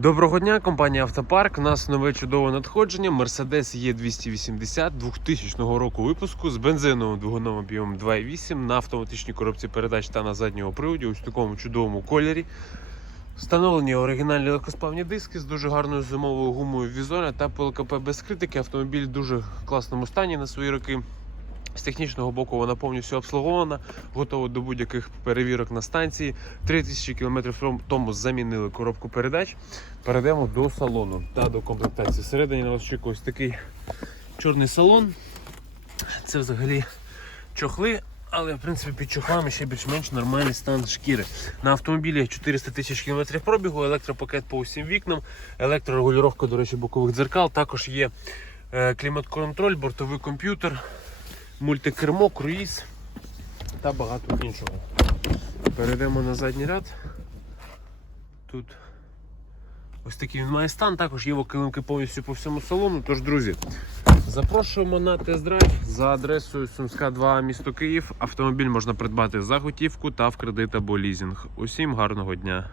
Доброго дня, компанія Автопарк. У нас нове чудове надходження. Mercedes E280 2000 року випуску з бензиновим двигуном об'ємом 2.8 на автоматичній коробці передач та на задньому приводі в такому чудовому кольорі. Встановлені оригінальні легкосплавні диски з дуже гарною зимовою гумою Візоня та ПЛКП без критики. Автомобіль в дуже класному стані на свої роки. З технічного боку вона повністю обслугована, готова до будь-яких перевірок на станції. 3000 км тому замінили коробку передач. Перейдемо до салону та до комплектації. Всередині нас очікує ось такий чорний салон. Це взагалі чохли, але в принципі під чохлами ще більш-менш нормальний стан шкіри. На автомобілі 400 тисяч кілометрів пробігу, електропакет по усім вікнам, електрорегулювання, до речі, бокових дзеркал. Також є е, клімат-контроль, бортовий комп'ютер, мультикермо, круїз та багато іншого. Перейдемо на задній ряд. Тут ось такий він має стан, також є килимки повністю по всьому салону. Тож, друзі, запрошуємо на тест-драйв за адресою Сумська 2, місто Київ. Автомобіль можна придбати за готівку та в кредит або лізинг. Усім гарного дня!